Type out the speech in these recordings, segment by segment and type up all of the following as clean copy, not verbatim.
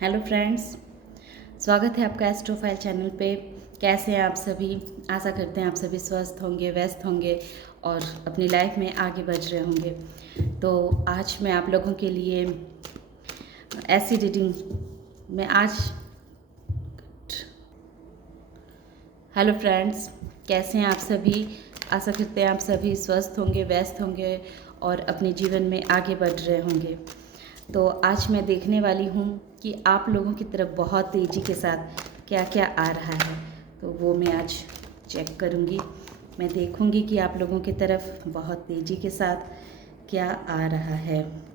Hello friends, स्वागत है आपका एस्ट्रोफाइल चैनल पे। कैसे हैं आप सभी? आशा करते हैं आप सभी स्वस्थ होंगे, व्यस्त होंगे और अपनी लाइफ में आगे बढ़ रहे होंगे। तो आज मैं आप लोगों के लिए ऐसी रीडिंग में आज हेलो फ्रेंड्स, कैसे हैं आप सभी? आशा करते हैं आप सभी स्वस्थ होंगे, व्यस्त होंगे और अपने जीवन में आगे बढ़ रहे होंगे। तो आज मैं देखने वाली हूँ कि आप लोगों की तरफ बहुत तेज़ी के साथ क्या क्या आ रहा है। तो वो मैं आज चेक करूँगी। मैं देखूँगी कि आप लोगों की तरफ बहुत तेज़ी के साथ क्या आ रहा है।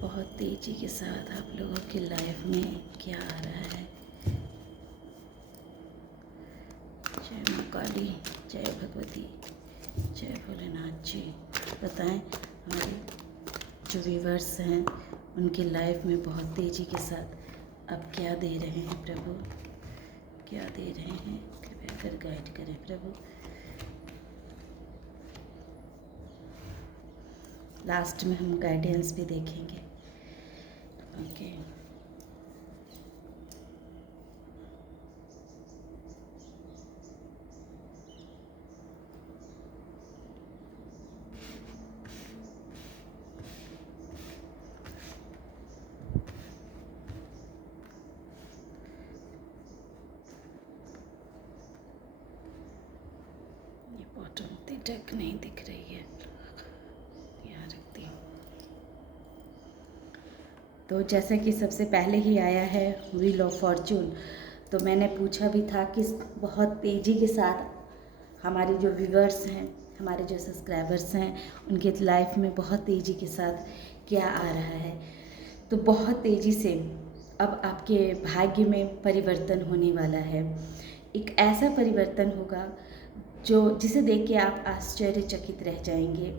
बहुत तेज़ी के साथ आप लोगों की लाइफ में क्या आ रहा है। जय माँ काली, जय भगवती, जय भोलेनाथ जी। बताएं हमारे जो व्यूवर्स हैं उनकी लाइफ में बहुत तेज़ी के साथ अब क्या दे रहे हैं प्रभु, क्या दे रहे हैं। कृपया कर गाइड करें प्रभु। लास्ट में हम गाइडेंस भी देखेंगे। ओके, ये बॉटम तक नहीं दिख रही है, यहाँ रखती हूँ। तो जैसे कि सबसे पहले ही आया है व्हील ऑफ फॉर्चून, तो मैंने पूछा भी था कि बहुत तेज़ी के साथ हमारे जो व्यूवर्स हैं, हमारे जो सब्सक्राइबर्स हैं, उनके लाइफ में बहुत तेज़ी के साथ क्या आ रहा है। तो बहुत तेज़ी से अब आपके भाग्य में परिवर्तन होने वाला है। एक ऐसा परिवर्तन होगा जो जिसे देख के आप आश्चर्यचकित रह जाएंगे।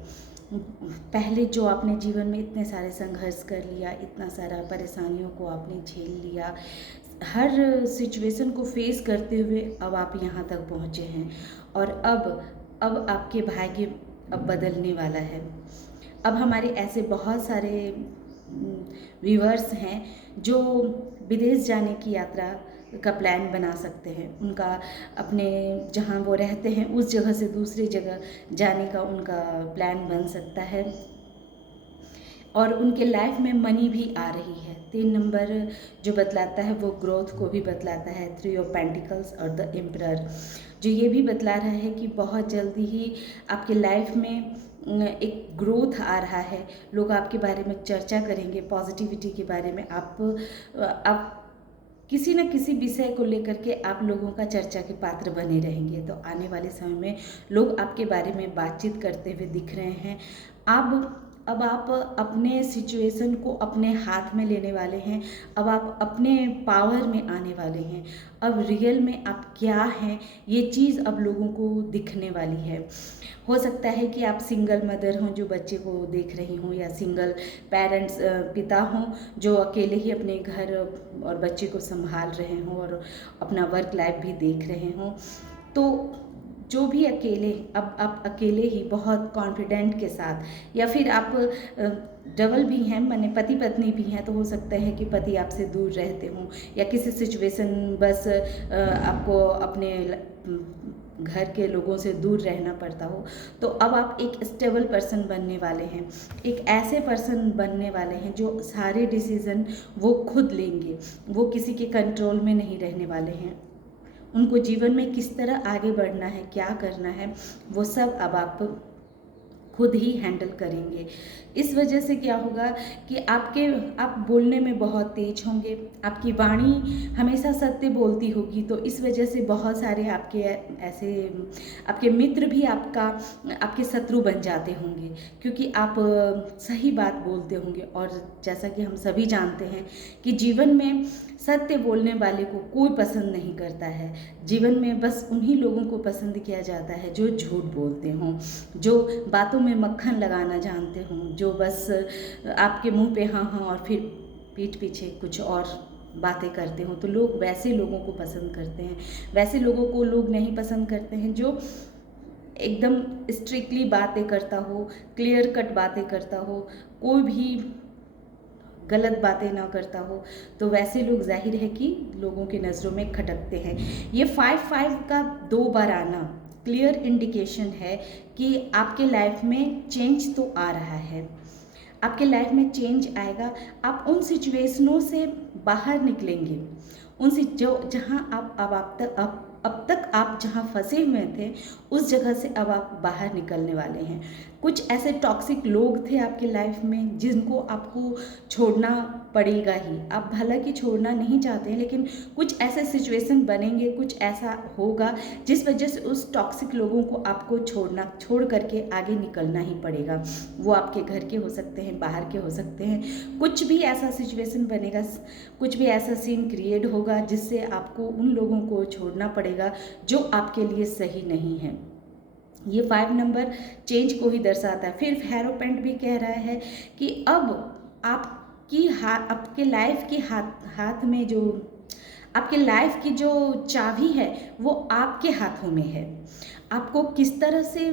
पहले जो आपने जीवन में इतने सारे संघर्ष कर लिया, इतना सारा परेशानियों को आपने झेल लिया, हर सिचुएशन को फेस करते हुए अब आप यहाँ तक पहुँचे हैं और अब आपके भाग्य अब बदलने वाला है। अब हमारे ऐसे बहुत सारे व्यूअर्स हैं जो विदेश जाने की यात्रा का प्लान बना सकते हैं। उनका अपने जहाँ वो रहते हैं उस जगह से दूसरी जगह जाने का उनका प्लान बन सकता है और उनके लाइफ में मनी भी आ रही है। 3 नंबर जो बतलाता है वो ग्रोथ को भी बतलाता है। 3 ऑफ पेंटिकल्स और द एम्परर जो ये भी बतला रहा है कि बहुत जल्दी ही आपके लाइफ में एक ग्रोथ आ रहा है। लोग आपके बारे में चर्चा करेंगे, पॉजिटिविटी के बारे में। आप किसी न किसी विषय को लेकर के आप लोगों का चर्चा के पात्र बने रहेंगे। तो आने वाले समय में लोग आपके बारे में बातचीत करते हुए दिख रहे हैं। अब आप अपने सिचुएशन को अपने हाथ में लेने वाले हैं। अब आप अपने पावर में आने वाले हैं। अब रियल में आप क्या हैं ये चीज़ अब लोगों को दिखने वाली है। हो सकता है कि आप सिंगल मदर हों जो बच्चे को देख रही हों, या सिंगल पेरेंट्स पिता हों जो अकेले ही अपने घर और बच्चे को संभाल रहे हों और अपना वर्क लाइफ भी देख रहे हों। तो जो भी अकेले, अब आप अकेले ही बहुत कॉन्फिडेंट के साथ, या फिर आप डबल भी हैं, माने पति पत्नी भी हैं, तो हो सकता है कि पति आपसे दूर रहते हों या किसी सिचुएशन बस आपको अपने घर के लोगों से दूर रहना पड़ता हो। तो अब आप एक स्टेबल पर्सन बनने वाले हैं। एक ऐसे पर्सन बनने वाले हैं जो सारे डिसीज़न वो खुद लेंगे। वो किसी के कंट्रोल में नहीं रहने वाले हैं। उनको जीवन में किस तरह आगे बढ़ना है, क्या करना है, वो सब अब आप खुद ही हैंडल करेंगे। इस वजह से क्या होगा कि आप बोलने में बहुत तेज होंगे। आपकी वाणी हमेशा सत्य बोलती होगी। तो इस वजह से बहुत सारे आपके ऐसे आपके मित्र भी आपके शत्रु बन जाते होंगे, क्योंकि आप सही बात बोलते होंगे। और जैसा कि हम सभी जानते हैं कि जीवन में सत्य बोलने वाले को कोई पसंद नहीं करता है। जीवन में बस उन्हीं लोगों को पसंद किया जाता है जो झूठ बोलते हों, जो बातों में मक्खन लगाना जानते हों, जो बस आपके मुंह पे हाँ हाँ और फिर पीठ पीछे कुछ और बातें करते हो तो लोग वैसे लोगों को पसंद करते हैं। वैसे लोगों को लोग नहीं पसंद करते हैं जो एकदम स्ट्रिक्टली बातें करता हो, क्लियर कट बातें करता हो, कोई भी गलत बातें ना करता हो। तो वैसे लोग जाहिर है कि लोगों की नज़रों में खटकते हैं। ये 5-5 का 2 बार आना क्लियर इंडिकेशन है कि आपके लाइफ में चेंज तो आ रहा है, आपके लाइफ में चेंज आएगा। आप उन सिचुएशनों से बाहर निकलेंगे, उन जो जहाँ अब तक आप जहाँ फंसे हुए थे उस जगह से अब आप बाहर निकलने वाले हैं। कुछ ऐसे टॉक्सिक लोग थे आपके लाइफ में जिनको आपको छोड़ना पड़ेगा ही। आप हालांकि छोड़ना नहीं चाहते हैं, लेकिन कुछ ऐसे सिचुएशन बनेंगे, कुछ ऐसा होगा जिस वजह से उस टॉक्सिक लोगों को आपको छोड़ करके आगे निकलना ही पड़ेगा। वो आपके घर के हो सकते हैं, बाहर के हो सकते हैं। कुछ भी ऐसा सिचुएशन बनेगा, कुछ भी ऐसा सीन क्रिएट होगा जिससे आपको उन लोगों को छोड़ना पड़ेगा जो आपके लिए सही नहीं है। ये 5 नंबर चेंज को ही दर्शाता है। फिर हेरोपेंट भी कह रहा है कि अब आपके लाइफ की हाथ में जो आपके लाइफ की जो चाबी है वो आपके हाथों में है। आपको किस तरह से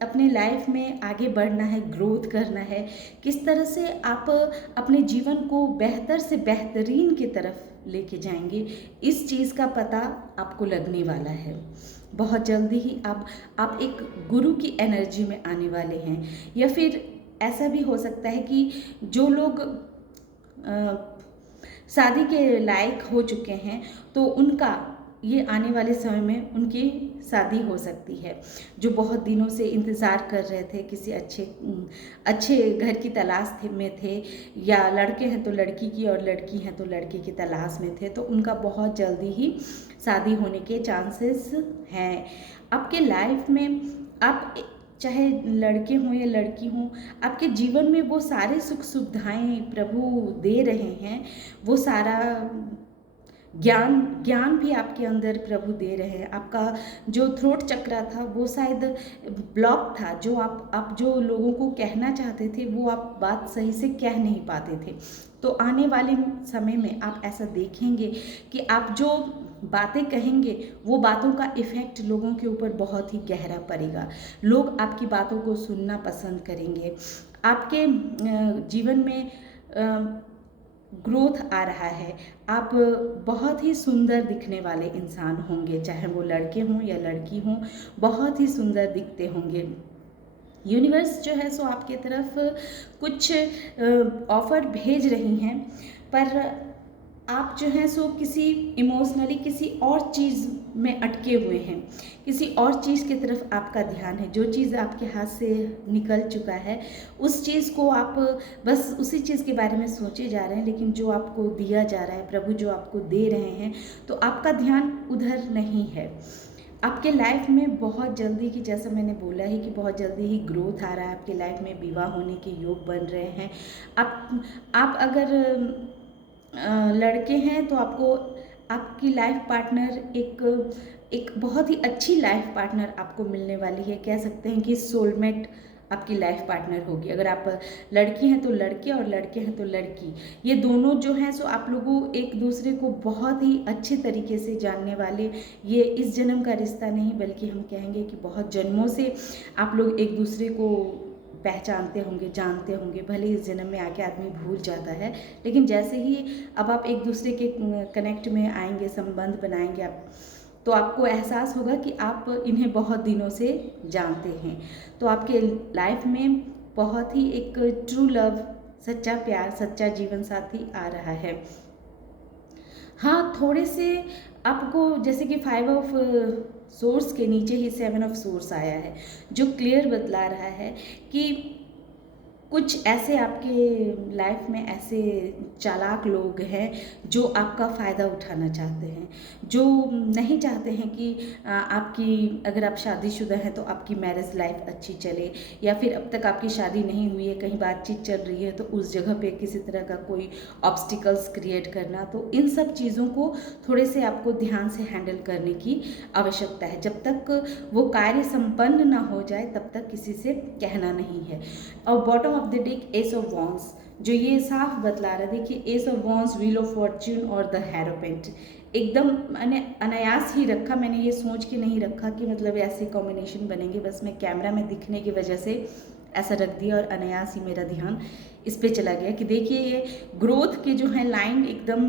अपने लाइफ में आगे बढ़ना है, ग्रोथ करना है, किस तरह से आप अपने जीवन को बेहतर से बेहतरीन की तरफ लेके जाएंगे, इस चीज़ का पता आपको लगने वाला है। बहुत जल्दी ही आप एक गुरु की एनर्जी में आने वाले हैं। या फिर ऐसा भी हो सकता है कि जो लोग शादी के लायक हो चुके हैं तो उनका ये आने वाले समय में उनकी शादी हो सकती है। जो बहुत दिनों से इंतज़ार कर रहे थे, किसी अच्छे घर की तलाश में थे, या लड़के हैं तो लड़की की और लड़की हैं तो लड़के की तलाश में थे, तो उनका बहुत जल्दी ही शादी होने के चांसेस हैं। आपके लाइफ में आप चाहे लड़के हों या लड़की हों, आपके जीवन में वो सारे सुख सुविधाएं प्रभु दे रहे हैं। वो सारा ज्ञान भी आपके अंदर प्रभु दे रहे हैं। आपका जो थ्रोट चक्रा था वो शायद ब्लॉक था, जो आप जो लोगों को कहना चाहते थे वो आप बात सही से कह नहीं पाते थे। तो आने वाले समय में आप ऐसा देखेंगे कि आप जो बातें कहेंगे वो बातों का इफ़ेक्ट लोगों के ऊपर बहुत ही गहरा पड़ेगा। लोग आपकी बातों को सुनना पसंद करेंगे। आपके जीवन में ग्रोथ आ रहा है। आप बहुत ही सुंदर दिखने वाले इंसान होंगे, चाहे वो लड़के हों या लड़की हों, बहुत ही सुंदर दिखते होंगे। यूनिवर्स जो है सो आपके तरफ कुछ ऑफ़र भेज रही हैं, पर आप जो हैं सो किसी इमोशनली किसी और चीज़ में अटके हुए हैं, किसी और चीज़ की तरफ आपका ध्यान है। जो चीज़ आपके हाथ से निकल चुका है उस चीज़ को आप बस उसी चीज़ के बारे में सोचे जा रहे हैं, लेकिन जो आपको दिया जा रहा है, प्रभु जो आपको दे रहे हैं, तो आपका ध्यान उधर नहीं है। आपके लाइफ में बहुत जल्दी की, जैसा मैंने बोला है कि बहुत जल्दी ही ग्रोथ आ रहा है। आपके लाइफ में विवाह होने के योग बन रहे हैं। आप अगर लड़के हैं तो आपको आपकी लाइफ पार्टनर एक बहुत ही अच्छी लाइफ पार्टनर आपको मिलने वाली है। कह सकते हैं कि सोलमेट आपकी लाइफ पार्टनर होगी। अगर आप लड़की हैं तो लड़के और लड़के हैं तो लड़की, ये दोनों जो हैं सो आप लोगों एक दूसरे को बहुत ही अच्छे तरीके से जानने वाले। ये इस जन्म का रिश्ता नहीं, बल्कि हम कहेंगे कि बहुत जन्मों से आप लोग एक दूसरे को पहचानते होंगे, जानते होंगे। भले इस जन्म में आके आदमी भूल जाता है, लेकिन जैसे ही अब आप एक दूसरे के कनेक्ट में आएंगे, संबंध बनाएंगे आप, तो आपको एहसास होगा कि आप इन्हें बहुत दिनों से जानते हैं। तो आपके लाइफ में बहुत ही एक ट्रू लव, सच्चा प्यार, सच्चा जीवन साथी आ रहा है। हाँ, थोड़े से आपको जैसे कि 5 ऑफ सोर्स के नीचे ही 7 ऑफ सोर्स आया है, जो क्लियर बतला रहा है कि कुछ ऐसे आपके लाइफ में ऐसे चालाक लोग हैं जो आपका फ़ायदा उठाना चाहते हैं, जो नहीं चाहते हैं कि आपकी, अगर आप शादीशुदा हैं तो आपकी मैरिज लाइफ अच्छी चले, या फिर अब तक आपकी शादी नहीं हुई है, कहीं बातचीत चल रही है तो उस जगह पे किसी तरह का कोई ऑब्स्टिकल्स क्रिएट करना। तो इन सब चीज़ों को थोड़े से आपको ध्यान से हैंडल करने की आवश्यकता है। जब तक वो कार्य संपन्न ना हो जाए तब तक किसी से कहना नहीं है। और bottom of the deck S of wands, जो ये साफ बतला रहा है, देखिए S of wands, wheel of Fortune और द हेरोपेंट, एकदम मैंने अनायास ही रखा, मैंने ये सोच के नहीं रखा कि मतलब ऐसे कॉम्बिनेशन बनेंगे, बस मैं कैमरा में दिखने की वजह से ऐसा रख दिया और अनायास ही मेरा ध्यान इस पे चला गया कि देखिए ये ग्रोथ के जो हैं लाइन एकदम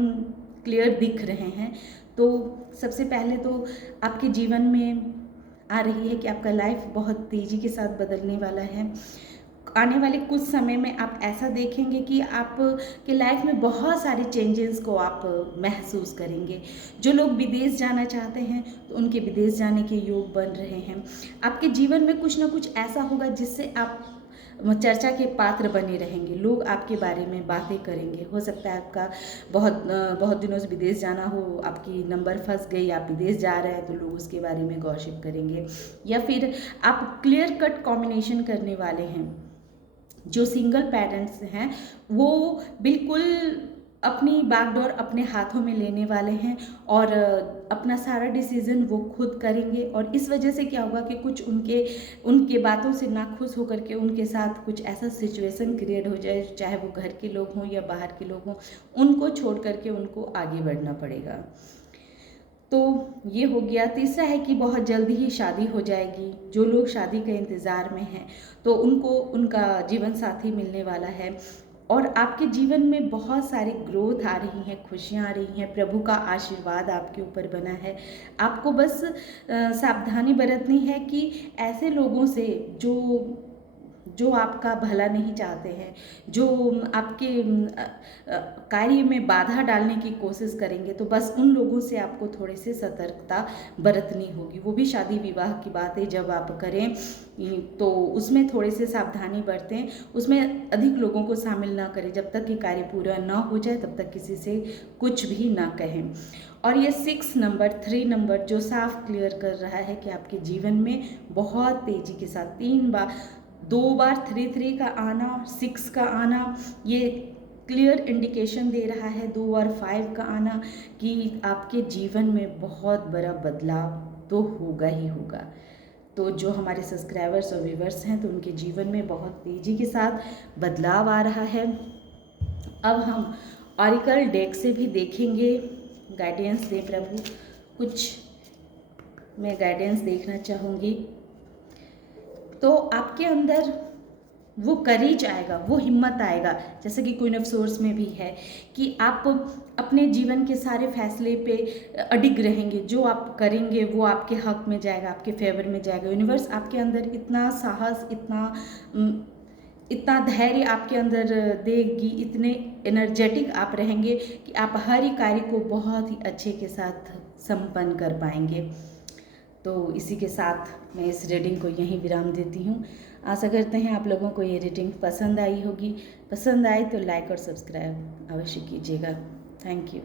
क्लियर दिख रहे हैं। तो सबसे पहले तो आपके जीवन में आ रही है कि आपका लाइफ बहुत तेज़ी के साथ बदलने वाला है। आने वाले कुछ समय में आप ऐसा देखेंगे कि आप के लाइफ में बहुत सारे चेंजेस को आप महसूस करेंगे। जो लोग विदेश जाना चाहते हैं तो उनके विदेश जाने के योग बन रहे हैं। आपके जीवन में कुछ ना कुछ ऐसा होगा जिससे आप चर्चा के पात्र बने रहेंगे, लोग आपके बारे में बातें करेंगे। हो सकता है आपका बहुत दिनों से विदेश जाना हो, आपकी नंबर फंस गई, आप विदेश जा रहे हैं तो लोग उसके बारे में गॉसिप करेंगे, या फिर आप क्लियर कट कॉम्बिनेशन करने वाले हैं। जो सिंगल पेरेंट्स हैं वो बिल्कुल अपनी बागडोर अपने हाथों में लेने वाले हैं और अपना सारा डिसीज़न वो खुद करेंगे। और इस वजह से क्या होगा कि कुछ उनके बातों से नाखुश होकर के उनके साथ कुछ ऐसा सिचुएशन क्रिएट हो जाए, चाहे वो घर के लोग हों या बाहर के लोग हों, उनको छोड़ करके उनको आगे बढ़ना पड़ेगा। तो ये हो गया। तीसरा है कि बहुत जल्दी ही शादी हो जाएगी। जो लोग शादी के इंतज़ार में हैं तो उनको उनका जीवन साथी मिलने वाला है और आपके जीवन में बहुत सारी ग्रोथ आ रही हैं, खुशियाँ आ रही हैं, प्रभु का आशीर्वाद आपके ऊपर बना है। आपको बस सावधानी बरतनी है कि ऐसे लोगों से जो आपका भला नहीं चाहते हैं, जो आपके कार्य में बाधा डालने की कोशिश करेंगे, तो बस उन लोगों से आपको थोड़ी सी सतर्कता बरतनी होगी। वो भी शादी विवाह की बातें जब आप करें तो उसमें थोड़ी सी सावधानी बरतें, उसमें अधिक लोगों को शामिल ना करें। जब तक ये कार्य पूरा ना हो जाए तब तक किसी से कुछ भी ना कहें। और ये 3 नंबर जो साफ क्लियर कर रहा है कि आपके जीवन में बहुत तेज़ी के साथ 2 बार 3 का आना, 6 का आना, ये क्लियर इंडिकेशन दे रहा है। 2 बार 5 का आना कि आपके जीवन में बहुत बड़ा बदलाव तो होगा ही होगा। तो जो हमारे सब्सक्राइबर्स और व्यूवर्स हैं तो उनके जीवन में बहुत तेज़ी के साथ बदलाव आ रहा है। अब हम ऑरिकल डेक से भी देखेंगे, गाइडेंस दे प्रभु। कुछ मैं गाइडेंस देखना चाहूँगी। तो आपके अंदर वो करेज आएगा, वो हिम्मत आएगा, जैसे कि क्वीन ऑफ सोर्स में भी है कि आप अपने जीवन के सारे फैसले पे अडिग रहेंगे। जो आप करेंगे वो आपके हक में जाएगा, आपके फेवर में जाएगा। यूनिवर्स आपके अंदर इतना साहस, इतना धैर्य आपके अंदर देगी, इतने एनर्जेटिक आप रहेंगे कि आप हर ही कार्य को बहुत ही अच्छे के साथ संपन्न कर पाएंगे। तो इसी के साथ मैं इस रीडिंग को यहीं विराम देती हूँ। आशा करते हैं आप लोगों को ये रीडिंग पसंद आई होगी। पसंद आए तो लाइक और सब्सक्राइब अवश्य कीजिएगा। Thank you.